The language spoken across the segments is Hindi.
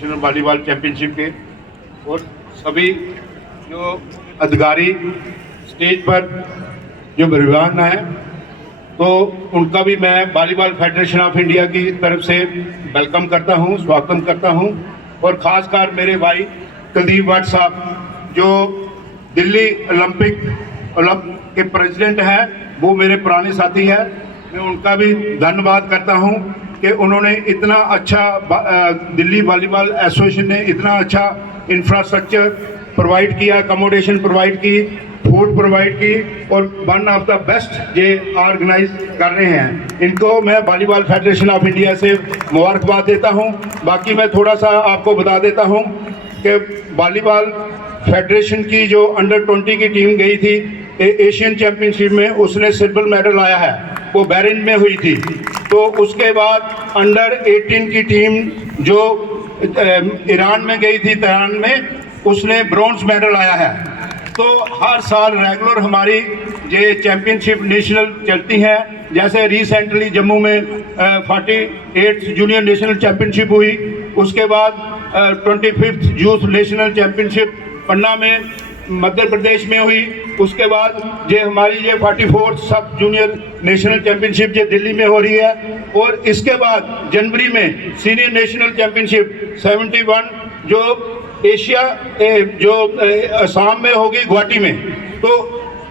नेशनल वॉलीबॉल चैंपियनशिप के और सभी जो अधिकारी स्टेज पर जो विराजमान हैं, तो उनका भी मैं वॉलीबॉल फेडरेशन ऑफ इंडिया की तरफ से वेलकम करता हूं, स्वागत करता हूं। और ख़ासकर मेरे भाई कुलदीप भट्ट साहब जो दिल्ली ओलंपिक के प्रेसिडेंट हैं, वो मेरे पुराने साथी हैं। मैं उनका भी धन्यवाद करता हूं कि उन्होंने इतना अच्छा दिल्ली वॉलीबॉल एसोसिएशन ने इतना अच्छा इंफ्रास्ट्रक्चर प्रोवाइड किया, अकोमोडेशन प्रोवाइड की, फूड प्रोवाइड की और वन ऑफ द बेस्ट ये ऑर्गेनाइज कर रहे हैं। इनको मैं वॉलीबॉल फेडरेशन ऑफ इंडिया से मुबारकबाद देता हूं। बाकी मैं थोड़ा सा आपको बता देता हूं कि वॉलीबॉल फेडरेशन की जो अंडर 20 की टीम गई थी एशियन चैम्पियनशिप में, उसने सिल्वर मेडल आया है, वो बहरीन में हुई थी। तो उसके बाद अंडर 18 की टीम जो ईरान में गई थी, तेहरान में, उसने ब्रॉन्ज मेडल आया है। तो हर साल रेगुलर हमारी ये चैम्पियनशिप नेशनल चलती हैं। जैसे रिसेंटली जम्मू में 48 जूनियर नेशनल चैम्पियनशिप हुई, उसके बाद 25th यूथ नेशनल चैम्पियनशिप पन्ना में मध्य प्रदेश में हुई, उसके बाद ये हमारी ये 44 सब जूनियर नेशनल चैम्पियनशिप ये दिल्ली में हो रही है। और इसके बाद जनवरी में सीनियर नेशनल चैम्पियनशिप 71 जो एशिया जो असम में होगी, गुवाहाटी में। तो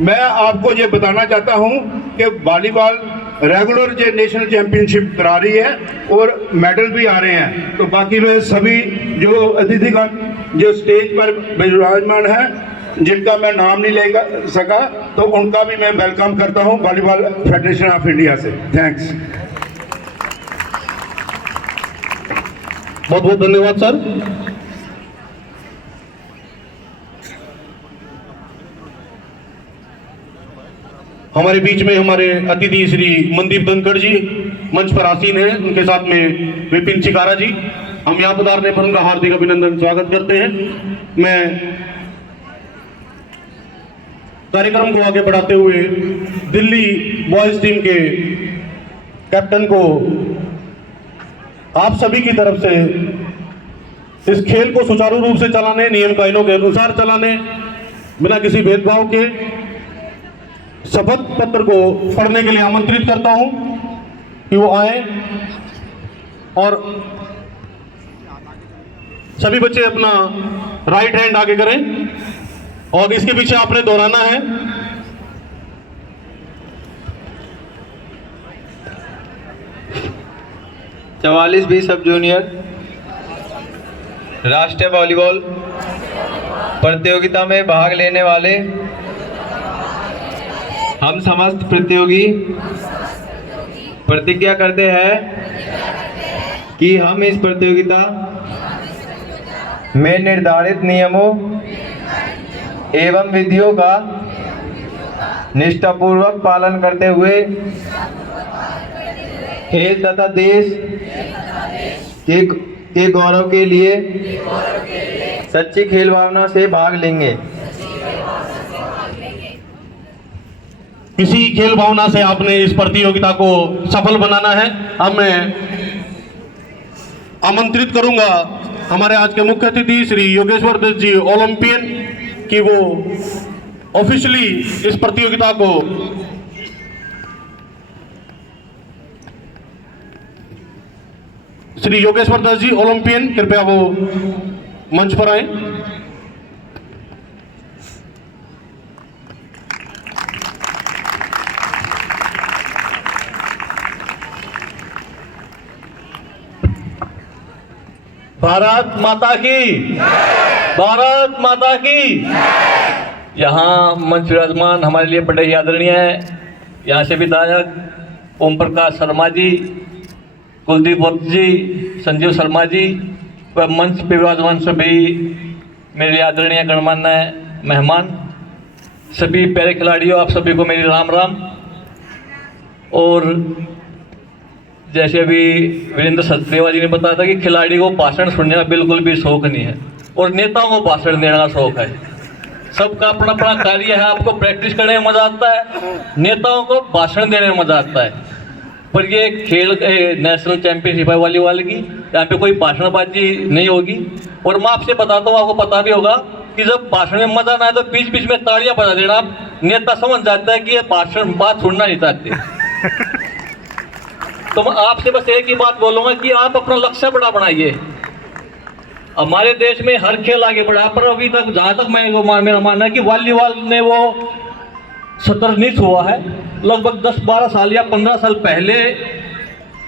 मैं आपको ये बताना चाहता हूँ कि वॉलीबॉल रेगुलर जो नेशनल चैम्पियनशिप करा रही है और मेडल भी आ रहे हैं। तो बाकी में सभी जो अतिथिगण जो स्टेज पर विराजमान हैं, जिनका मैं नाम नहीं ले सका, तो उनका भी मैं वेलकम करता हूं वॉलीबॉल फेडरेशन ऑफ इंडिया से। थैंक्स। बहुत बहुत धन्यवाद सर। हमारे बीच में हमारे अतिथि श्री मनदीप धनखड़ जी मंच पर आसीन हैं, उनके साथ में विपिन चिकारा जी। हम यहाँ पधारने पर उनका हार्दिक अभिनंदन स्वागत करते हैं। मैं कार्यक्रम को आगे बढ़ाते हुए दिल्ली बॉयज टीम के कैप्टन को आप सभी की तरफ से इस खेल को सुचारू रूप से चलाने, नियम कायदों के अनुसार चलाने, बिना किसी भेदभाव के शपथ पत्र को पढ़ने के लिए आमंत्रित करता हूं कि वो आए और सभी बच्चे अपना राइट हैंड आगे करें और इसके पीछे आपने दोहराना है। चवालीस बी सब जूनियर राष्ट्रीय वॉलीबॉल प्रतियोगिता में भाग लेने वाले हम समस्त प्रतियोगी प्रतिज्ञा करते हैं कि हम इस प्रतियोगिता में निर्धारित नियमों एवं विधियों का निष्ठापूर्वक पालन करते हुए खेल तथा देश के गौरव के लिए सच्ची खेल भावना से भाग लेंगे। इसी खेल भावना से आपने इस प्रतियोगिता को सफल बनाना है। अब मैं आमंत्रित करूंगा हमारे आज के मुख्य अतिथि श्री योगेश्वर दत्त जी, ओलंपियन, कि वो ऑफिशियली इस प्रतियोगिता को श्री योगेश्वर दत्त जी, ओलंपियन, कृपया वो मंच पर आए। भारत माता की, भारत माता की। यहाँ मंच विराजमान हमारे लिए बड़े ही आदरणीय है। यहाँ से विधायक ओम प्रकाश शर्मा जी, कुलदीप भट्ट जी, संजीव शर्मा जी व मंच पर विराजमान सभी मेरे लिए आदरणीय गणमान्य मेहमान, सभी प्यारे खिलाड़ियों, आप सभी को मेरी राम राम। और जैसे अभी वीरेंद्र सचदेवा जी ने बताया था कि खिलाड़ी को भाषण सुनने का बिल्कुल भी शौक नहीं है और नेताओं को भाषण देने का शौक है। सबका अपना अपना कार्य है। आपको प्रैक्टिस करने में मजा आता है, नेताओं को भाषण देने में मजा आता है। पर ये खेल नेशनल चैंपियनशिप है वॉलीबॉल की, यहाँ पे कोई भाषणबाजी नहीं होगी। और मैं आपसे बताता हूँ, आपको पता भी होगा कि जब भाषण में मजा ना आए तो बीच बीच में तालियां बजा देना, आप नेता समझ जाता है कि ये भाषण बात सुनना नहीं चाहते। तो मैं आपसे बस एक ही बात बोलूंगा कि आप अपना लक्ष्य बड़ा बनाइए। हमारे देश में हर खेल आगे बढ़ा, पर अभी तक जहां तक मेरा मानना है कि वॉलीबॉल ने वो सतर्नित हुआ है। लगभग 10-12 साल या 15 साल पहले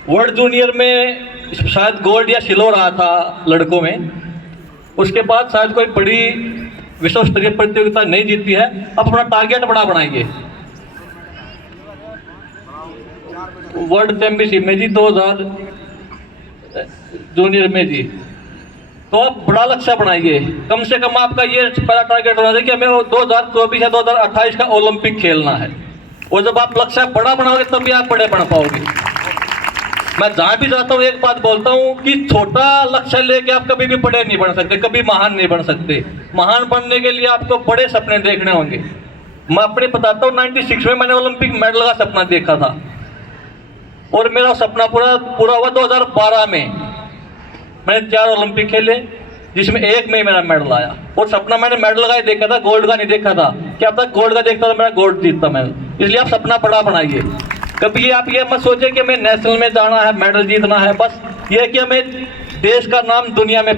वर्ल्ड जूनियर में शायद गोल्ड या सिल्वर रहा था लड़कों में, उसके बाद शायद कोई बड़ी विश्व स्तरीय प्रतियोगिता नहीं जीती है। अब अपना टारगेट बड़ा बनाइए। वर्ल्ड चैंपियनशिप में जी 2000 जूनियर में जी, तो आप बड़ा लक्ष्य बनाइए। कम से कम आपका ये पहला टारगेट होना चाहिए कि हमें 2024 या 2028 का ओलंपिक खेलना है। और जब आप लक्ष्य बड़ा बनाओगे तभी आप बड़े बन पाओगे। मैं जहां भी जाता हूँ एक बात बोलता हूँ कि छोटा लक्ष्य लेके आप कभी भी बड़े नहीं बन सकते, कभी महान नहीं बन सकते। महान बनने के लिए आपको बड़े सपने देखने होंगे। मैं अपने बताता हूँ, 96 में मैंने ओलंपिक मेडल का सपना देखा था और मेरा सपना पूरा हुआ 2012 में। मैंने 4 ओलंपिक खेले जिसमें एक में मेरा मेडल आया। और सपना मैंने मेडल का ही देखा था, गोल्ड का नहीं देखा था। क्या अब तक गोल्ड का देखता तो मेरा गोल्ड जीतता मैं। इसलिए आप सपना बड़ा बनाइए। कभी आप ये मत सोचिए कि हमें नेशनल में जाना है, मेडल जीतना है। बस ये कि हमें देश का नाम दुनिया में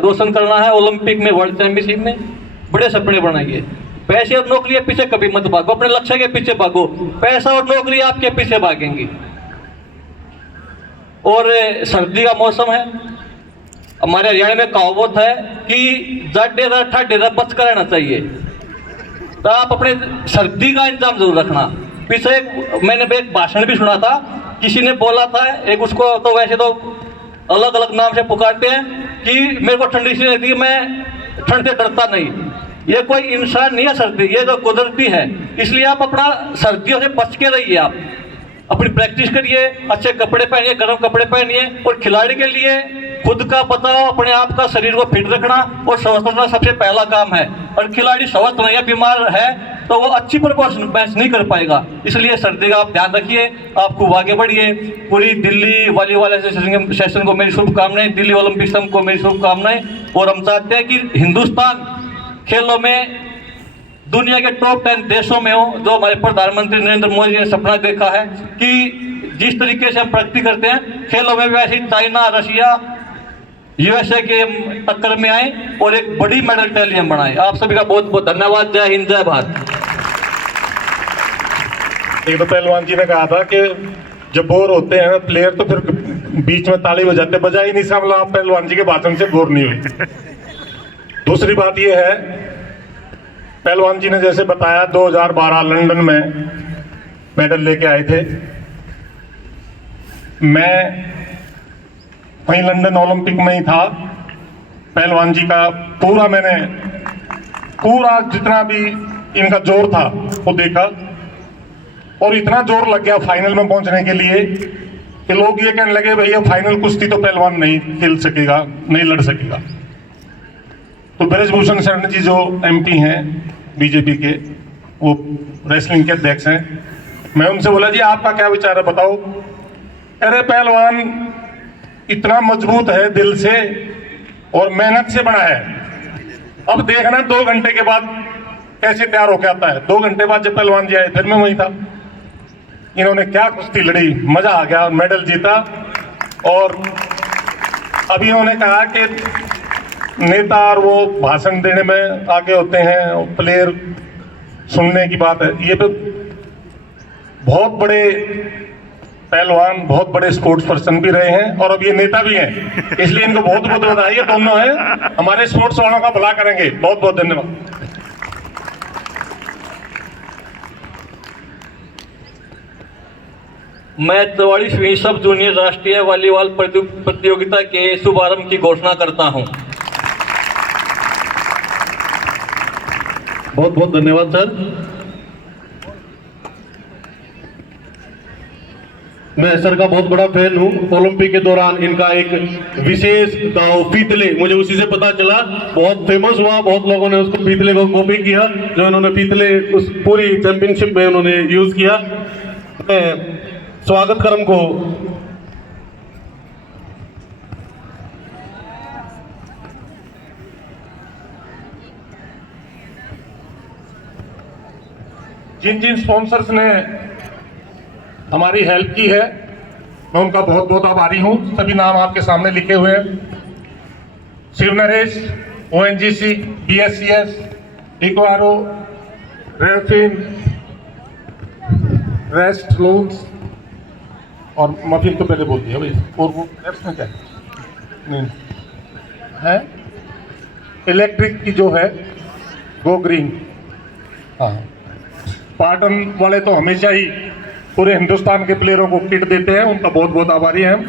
रोशन करना है। ओलंपिक में, वर्ल्ड चैंपियनशिप में बड़े सपने बनाइए। पैसे और नौकरी के पीछे कभी मत भागो, अपने लक्ष्य के पीछे भागो। पैसा और नौकरी आपके पीछे भागेंगी। और सर्दी का मौसम है, हमारे हरियाणा में कहावत है कि जाडेदार ठाडेदार बच कर रहना चाहिए। तो आप अपने सर्दी का इंतजाम जरूर रखना। पीछे मैंने एक भाषण भी सुना था, किसी ने बोला था, एक उसको तो वैसे तो अलग अलग नाम से पुकारते हैं कि मेरे को ठंडी सी रहती है, मैं ठंड से डरता नहीं। ये कोई इंसान नहीं है सर्दी, ये तो कुदरती है। इसलिए आप अपना सर्दियों से बच के रहिए। आप अपनी प्रैक्टिस करिए, अच्छे कपड़े पहनिए, गर्म कपड़े पहनिए। और खिलाड़ी के लिए खुद का बचाव, अपने आप का शरीर को फिट रखना और स्वस्थ रखना सबसे पहला काम है। और खिलाड़ी स्वस्थ नहीं है, बीमार है, तो वो अच्छी परफॉर्मेंस नहीं कर पाएगा। इसलिए सर्दी का आप ध्यान रखिए, आप खूब आगे बढ़िए। पूरी दिल्ली वॉलीबॉल एसोसिएशन को मेरी शुभकामनाएं, दिल्ली ओलंपिक संघ को मेरी शुभकामनाएं। और हम चाहते हैं कि हिंदुस्तान खेलों में दुनिया के टॉप 10 देशों में हो, जो हमारे प्रधानमंत्री नरेंद्र मोदी जी ने सपना देखा है कि जिस तरीके से हम प्रगति करते हैं खेलों में, वैसे ही चाइना, रशिया, यूएसए के टक्कर में आए और एक बड़ी मेडल टैली हम बनाए। आप सभी का बहुत बहुत धन्यवाद। जय हिंद, जय भारत। एक तो पहलवान जी ने कहा था कि जब बोर होते हैं प्लेयर तो फिर बीच में ताली बजाते, बजा ही नहीं सा। मतलब आप पहलवान जी के भाषण से बोर नहीं हुई। दूसरी बात यह है, पहलवान जी ने जैसे बताया 2012 लंदन में मेडल लेके आए थे। मैं वहीं लंदन ओलंपिक में ही था। पहलवान जी का पूरा जितना भी इनका जोर था वो देखा, और इतना जोर लग गया फाइनल में पहुंचने के लिए कि लोग ये कहने लगे भैया फाइनल कुश्ती तो पहलवान नहीं खेल सकेगा, नहीं लड़ सकेगा। तो ब्रजभूषण शरण जी जो एमपी हैं बीजेपी के, वो रेसलिंग के अध्यक्ष हैं, मैं उनसे बोला जी आपका क्या विचार है बताओ। अरे पहलवान इतना मजबूत है दिल से और मेहनत से बना है, अब देखना 2 घंटे के बाद कैसे तैयार होकर आता है। 2 घंटे बाद जब पहलवान जी आए फिर मैं वहीं था। इन्होंने क्या कुश्ती लड़ी, मजा आ गया, मेडल जीता। और अभी इन्होंने कहा कि नेता और वो भाषण देने में आगे होते हैं, प्लेयर सुनने की बात है। ये तो बहुत बड़े पहलवान, बहुत बड़े स्पोर्ट्स पर्सन भी रहे हैं और अब ये नेता भी हैं, इसलिए इनको बहुत बहुत बधाई है। दोनों हैं, हमारे स्पोर्ट्स वालों का भला करेंगे। बहुत बहुत धन्यवाद। मैं 44वीं सब जूनियर राष्ट्रीय वॉलीबॉल प्रतियोगिता के शुभारंभ की घोषणा करता हूं। बहुत बहुत धन्यवाद सर। मैं सर का बहुत बड़ा फैन हूँ। ओलंपिक के दौरान इनका एक विशेष दाव पीतले, मुझे उसी से पता चला, बहुत फेमस हुआ। बहुत लोगों ने उसको पीतले को कॉपी किया, जो इन्होंने पीतले उस पूरी चैंपियनशिप में उन्होंने यूज किया। मैं स्वागत क्रम को जिन जिन स्पॉन्सर्स ने हमारी हेल्प की है मैं उनका बहुत बहुत आभारी हूं। सभी नाम आपके सामने लिखे हुए हैं। शिव नरेश, ONGC, BSCS, इक्वारो, रेफिन, रेस्ट लोन्स और मफिन तो पहले बोल दिया भाई। और वो रेस्ट में क्या है? नहीं है इलेक्ट्रिक की जो है गो ग्रीन। हाँ, पाटन वाले तो हमेशा ही पूरे हिंदुस्तान के प्लेयरों को किट देते हैं, उनका बहुत बहुत आभारी हैं हम।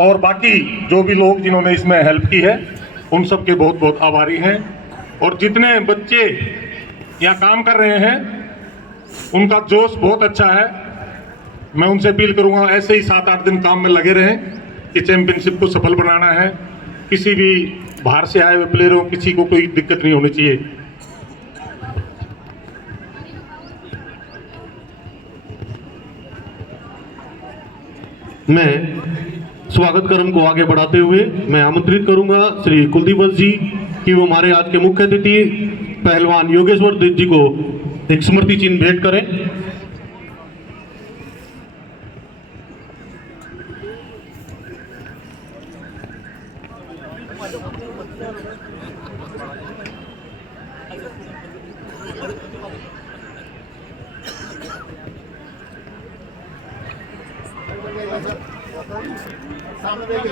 और बाकी जो भी लोग जिन्होंने इसमें हेल्प की है उन सब के बहुत बहुत आभारी हैं। और जितने बच्चे यहाँ काम कर रहे हैं उनका जोश बहुत अच्छा है। मैं उनसे अपील करूँगा ऐसे ही 7-8 दिन काम में लगे रहें कि चैंपियनशिप को सफल बनाना है। किसी भी बाहर से आए हुए प्लेयरों किसी को कोई दिक्कत नहीं होनी चाहिए। मैं स्वागत क्रम को आगे बढ़ाते हुए मैं आमंत्रित करूंगा श्री कुलदीप वंश जी कि वो हमारे आज के मुख्य अतिथि पहलवान योगेश्वर दत्त जी को एक स्मृति चिन्ह भेंट करें।